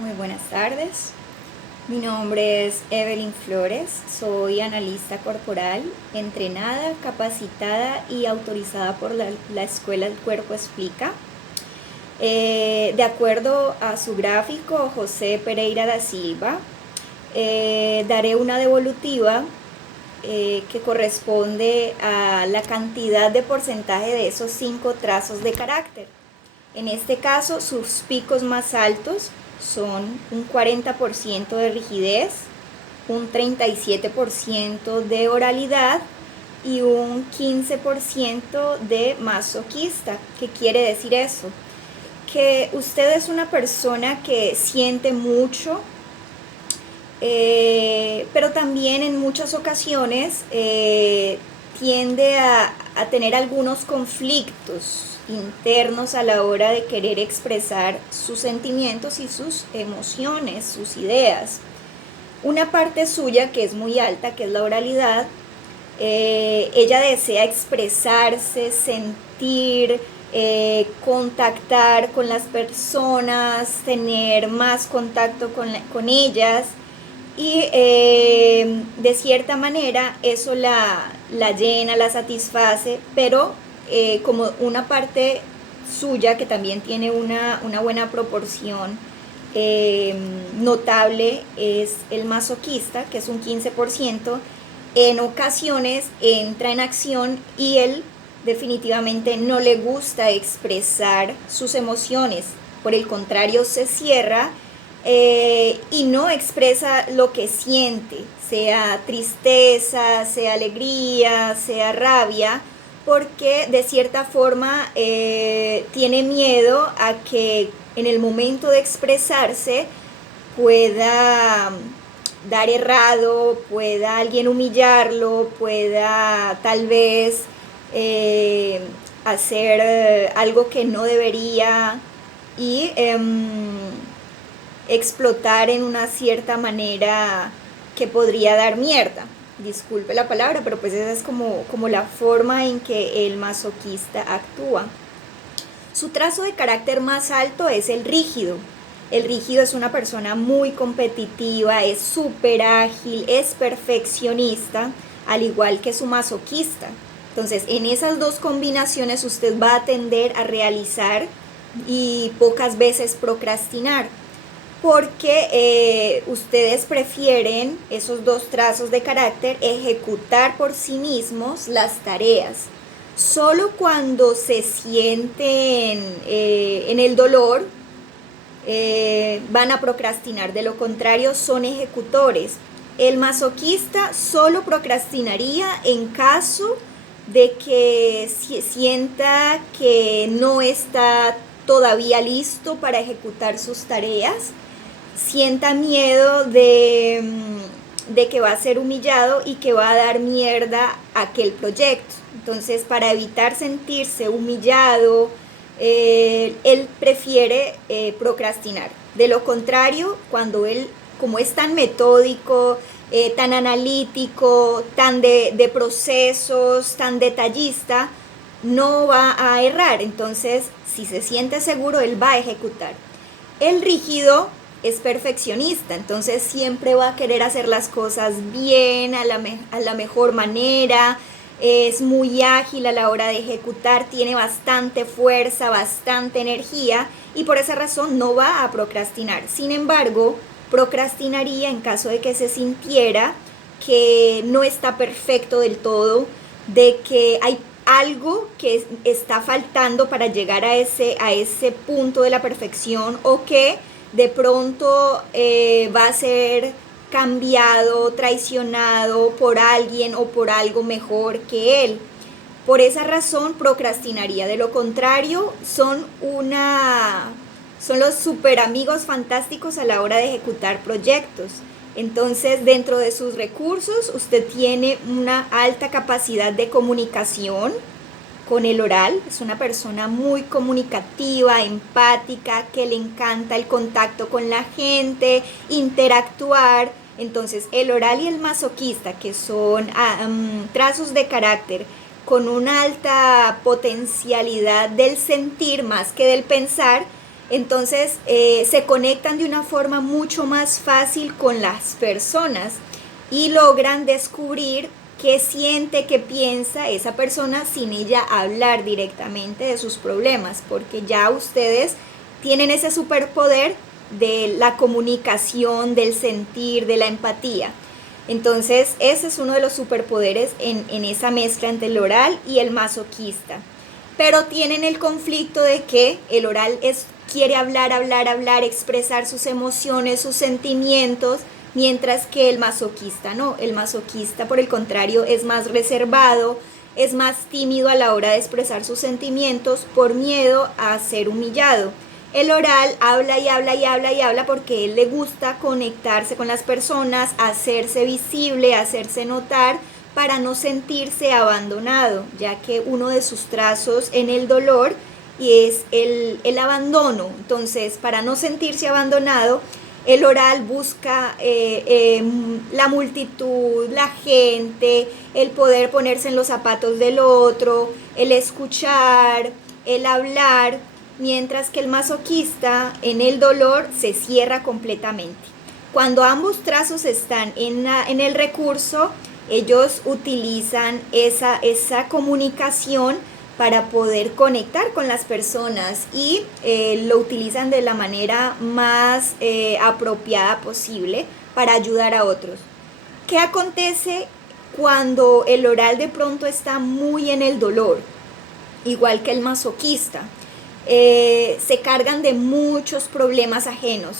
Muy buenas tardes. Mi nombre es Evelyn Flores. Soy analista corporal, entrenada, capacitada y autorizada por la Escuela El Cuerpo Explica. De acuerdo a su gráfico, José Pereira da Silva, daré una devolutiva que corresponde a la cantidad de porcentaje de esos 5 trazos de carácter. En este caso, sus picos más altos son un 40% de rigidez, un 37% de oralidad y un 15% de masoquista. ¿Qué quiere decir eso? Que usted es una persona que siente mucho, pero también en muchas ocasiones tiende a tener algunos conflictos internos a la hora de querer expresar sus sentimientos y sus emociones, sus ideas. Una parte suya que es muy alta, que es la oralidad, ella desea expresarse, sentir, contactar con las personas, tener más contacto con ellas y de cierta manera eso la llena, la satisface, pero como una parte suya que también tiene una buena proporción notable es el masoquista, que es un 15%, en ocasiones entra en acción y él definitivamente no le gusta expresar sus emociones, por el contrario se cierra y no expresa lo que siente, sea tristeza, sea alegría, sea rabia, porque de cierta forma tiene miedo a que en el momento de expresarse pueda dar errado, pueda alguien humillarlo, pueda tal vez hacer algo que no debería y explotar en una cierta manera que podría dar mierda. Disculpe la palabra, pero pues esa es como la forma en que el masoquista actúa. Su trazo de carácter más alto es el rígido. El rígido es una persona muy competitiva, es súper ágil, es perfeccionista, al igual que su masoquista. Entonces, en esas dos combinaciones usted va a tender a realizar y pocas veces procrastinar, porque ustedes prefieren esos dos trazos de carácter ejecutar por sí mismos las tareas. Solo cuando se sienten en el dolor van a procrastinar, de lo contrario son ejecutores. El masoquista solo procrastinaría en caso de que sienta que no está todavía listo para ejecutar sus tareas, sienta miedo de que va a ser humillado y que va a dar mierda a aquel proyecto. Entonces, para evitar sentirse humillado, él prefiere procrastinar. De lo contrario, cuando él, como es tan metódico, tan analítico, tan de procesos, tan detallista, no va a errar. Entonces, si se siente seguro, él va a ejecutar. El rígido es perfeccionista, entonces siempre va a querer hacer las cosas bien, a la mejor manera, es muy ágil a la hora de ejecutar, tiene bastante fuerza, bastante energía y por esa razón no va a procrastinar. Sin embargo, procrastinaría en caso de que se sintiera que no está perfecto del todo, de que hay algo que está faltando para llegar a ese punto de la perfección, o que de pronto va a ser cambiado, traicionado por alguien o por algo mejor que él. Por esa razón procrastinaría. De lo contrario, son los super amigos fantásticos a la hora de ejecutar proyectos. Entonces, dentro de sus recursos, usted tiene una alta capacidad de comunicación con el oral. Es una persona muy comunicativa, empática, que le encanta el contacto con la gente, interactuar. Entonces, el oral y el masoquista, que son trazos de carácter con una alta potencialidad del sentir más que del pensar, Entonces se conectan de una forma mucho más fácil con las personas y logran descubrir qué siente, qué piensa esa persona sin ella hablar directamente de sus problemas, porque ya ustedes tienen ese superpoder de la comunicación, del sentir, de la empatía. Entonces ese es uno de los superpoderes en esa mezcla entre el oral y el masoquista. Pero tienen el conflicto de que el oral quiere hablar, hablar, hablar, expresar sus emociones, sus sentimientos, mientras que el masoquista no. El masoquista, por el contrario, es más reservado, es más tímido a la hora de expresar sus sentimientos por miedo a ser humillado. El oral habla y habla y habla y habla porque a él le gusta conectarse con las personas, hacerse visible, hacerse notar, para no sentirse abandonado, ya que uno de sus trazos en el dolor es el abandono. Entonces, para no sentirse abandonado, el oral busca la multitud, la gente, el poder ponerse en los zapatos del otro, el escuchar, el hablar, mientras que el masoquista en el dolor se cierra completamente. Cuando ambos trazos están en el recurso, ellos utilizan esa comunicación para poder conectar con las personas y lo utilizan de la manera más apropiada posible para ayudar a otros. ¿Qué acontece cuando el oral de pronto está muy en el dolor? Igual que el masoquista, se cargan de muchos problemas ajenos.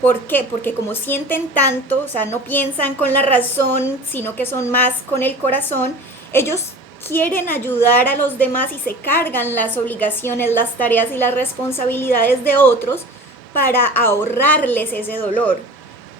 ¿Por qué? Porque como sienten tanto, o sea, no piensan con la razón, sino que son más con el corazón, ellos quieren ayudar a los demás y se cargan las obligaciones, las tareas y las responsabilidades de otros para ahorrarles ese dolor.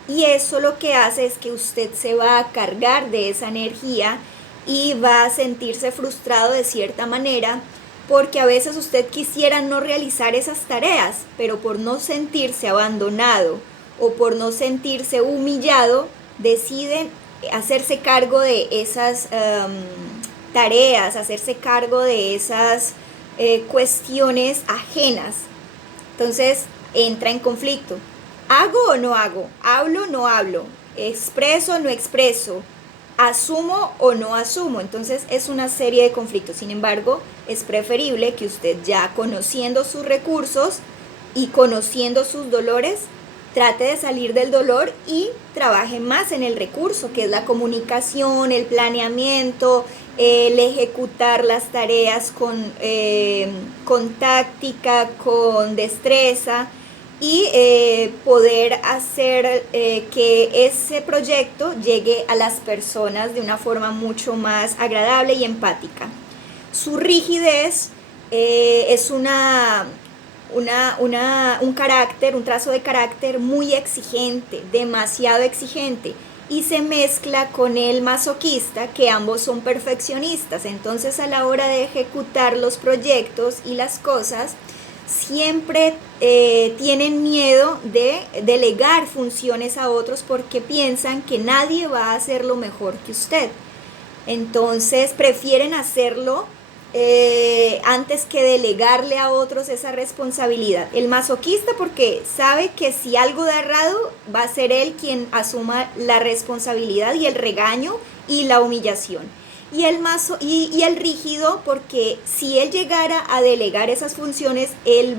Y eso lo que hace es que usted se va a cargar de esa energía y va a sentirse frustrado de cierta manera, porque a veces usted quisiera no realizar esas tareas, pero por no sentirse abandonado o por no sentirse humillado, deciden hacerse cargo de esas tareas, hacerse cargo de esas cuestiones ajenas. Entonces entra en conflicto. ¿Hago o no hago? ¿Hablo o no hablo? ¿Expreso o no expreso? ¿Asumo o no asumo? Entonces es una serie de conflictos. Sin embargo, es preferible que usted, ya conociendo sus recursos y conociendo sus dolores, trate de salir del dolor y trabaje más en el recurso, que es la comunicación, el planeamiento, el ejecutar las tareas con táctica, con destreza, y poder hacer que ese proyecto llegue a las personas de una forma mucho más agradable y empática. Su rigidez es un carácter, un trazo de carácter muy exigente, demasiado exigente, y se mezcla con el masoquista, que ambos son perfeccionistas. Entonces, a la hora de ejecutar los proyectos y las cosas, siempre tienen miedo de delegar funciones a otros porque piensan que nadie va a hacerlo mejor que usted. Entonces prefieren hacerlo antes que delegarle a otros esa responsabilidad. El masoquista, porque sabe que si algo da errado, va a ser él quien asuma la responsabilidad y el regaño y la humillación. Y el rígido, porque si él llegara a delegar esas funciones, él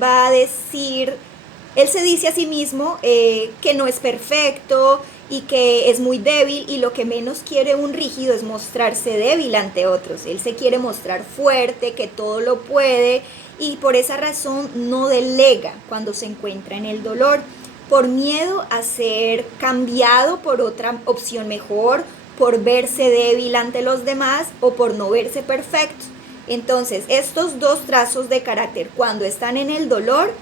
se dice a sí mismo que no es perfecto y que es muy débil, y lo que menos quiere un rígido es mostrarse débil ante otros. Él se quiere mostrar fuerte, que todo lo puede, y por esa razón no delega cuando se encuentra en el dolor, por miedo a ser cambiado por otra opción mejor, por verse débil ante los demás o por no verse perfecto. Entonces, estos dos trazos de carácter, cuando están en el dolor,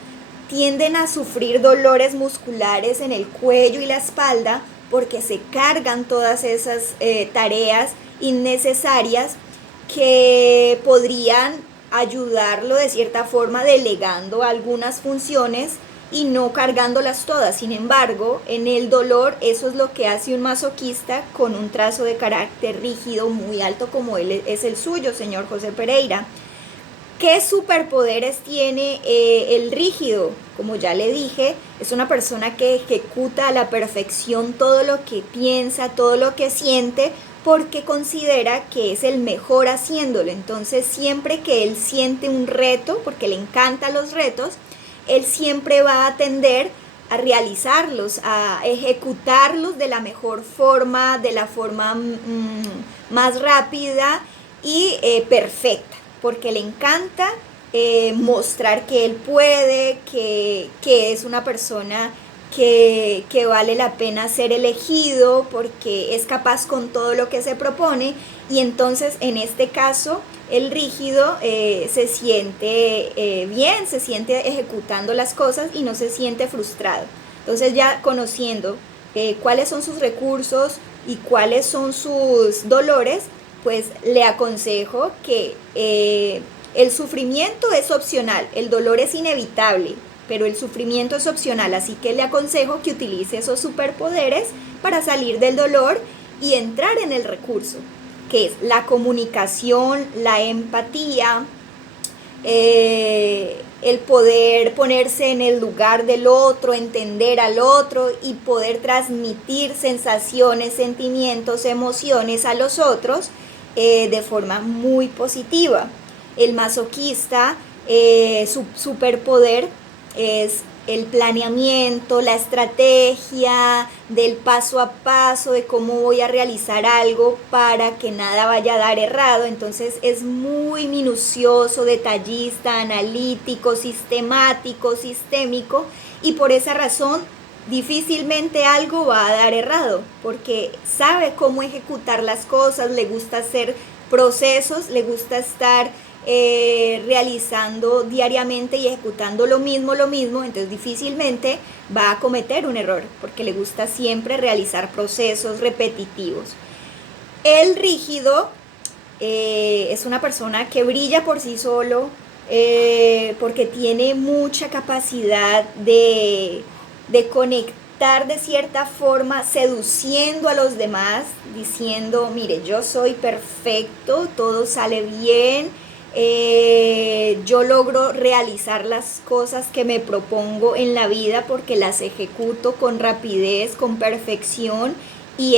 tienden a sufrir dolores musculares en el cuello y la espalda, porque se cargan todas esas tareas innecesarias que podrían ayudarlo de cierta forma, delegando algunas funciones y no cargándolas todas. Sin embargo, en el dolor, eso es lo que hace un masoquista con un trazo de carácter rígido muy alto como es el suyo, señor José Pereira. ¿Qué superpoderes tiene el rígido? Como ya le dije, es una persona que ejecuta a la perfección todo lo que piensa, todo lo que siente, porque considera que es el mejor haciéndolo. Entonces, siempre que él siente un reto, porque le encantan los retos, él siempre va a tender a realizarlos, a ejecutarlos de la mejor forma, de la forma más rápida y perfecta, porque le encanta mostrar que él puede, que es una persona que vale la pena ser elegido porque es capaz con todo lo que se propone. Y entonces en este caso el rígido se siente bien, se siente ejecutando las cosas y no se siente frustrado. Entonces, ya conociendo cuáles son sus recursos y cuáles son sus dolores, pues le aconsejo que el sufrimiento es opcional, el dolor es inevitable, pero el sufrimiento es opcional, así que le aconsejo que utilice esos superpoderes para salir del dolor y entrar en el recurso, que es la comunicación, la empatía, el poder ponerse en el lugar del otro, entender al otro y poder transmitir sensaciones, sentimientos, emociones a los otros de forma muy positiva. El masoquista, su superpoder es el planeamiento, la estrategia del paso a paso de cómo voy a realizar algo para que nada vaya a dar errado. Entonces es muy minucioso, detallista, analítico, sistemático, sistémico, y por esa razón difícilmente algo va a dar errado, porque sabe cómo ejecutar las cosas, le gusta hacer procesos, le gusta estar realizando diariamente y ejecutando lo mismo, entonces difícilmente va a cometer un error, porque le gusta siempre realizar procesos repetitivos. El rígido es una persona que brilla por sí solo, porque tiene mucha capacidad de conectar de cierta forma, seduciendo a los demás, diciendo, mire, yo soy perfecto, todo sale bien, yo logro realizar las cosas que me propongo en la vida porque las ejecuto con rapidez, con perfección, y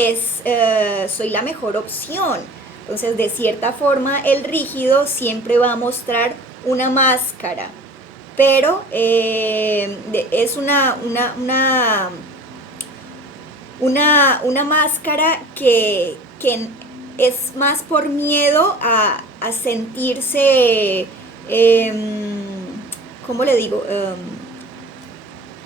soy la mejor opción. Entonces, de cierta forma, el rígido siempre va a mostrar una máscara, pero es una máscara que es más por miedo a sentirse, ¿cómo le digo?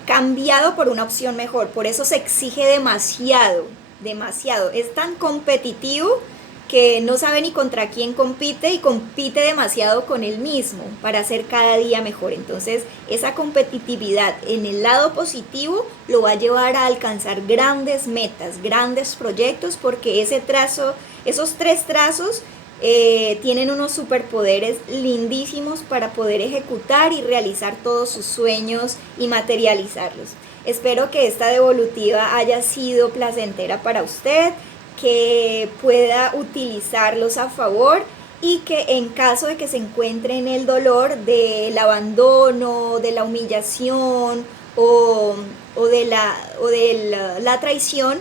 Cambiado por una opción mejor. Por eso se exige demasiado, demasiado. Es tan competitivo que no sabe ni contra quién compite, y compite demasiado con él mismo para ser cada día mejor. Entonces, esa competitividad en el lado positivo lo va a llevar a alcanzar grandes metas, grandes proyectos, porque esos 3 trazos tienen unos superpoderes lindísimos para poder ejecutar y realizar todos sus sueños y materializarlos. Espero que esta devolutiva haya sido placentera para usted, que pueda utilizarlos a favor, y que en caso de que se encuentre en el dolor del abandono, de la humillación o de la traición,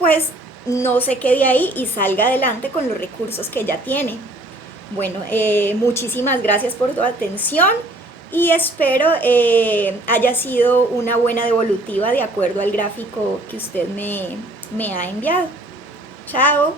pues no se quede ahí y salga adelante con los recursos que ya tiene. Bueno, muchísimas gracias por tu atención y espero haya sido una buena devolutiva de acuerdo al gráfico que usted me ha enviado. Chao.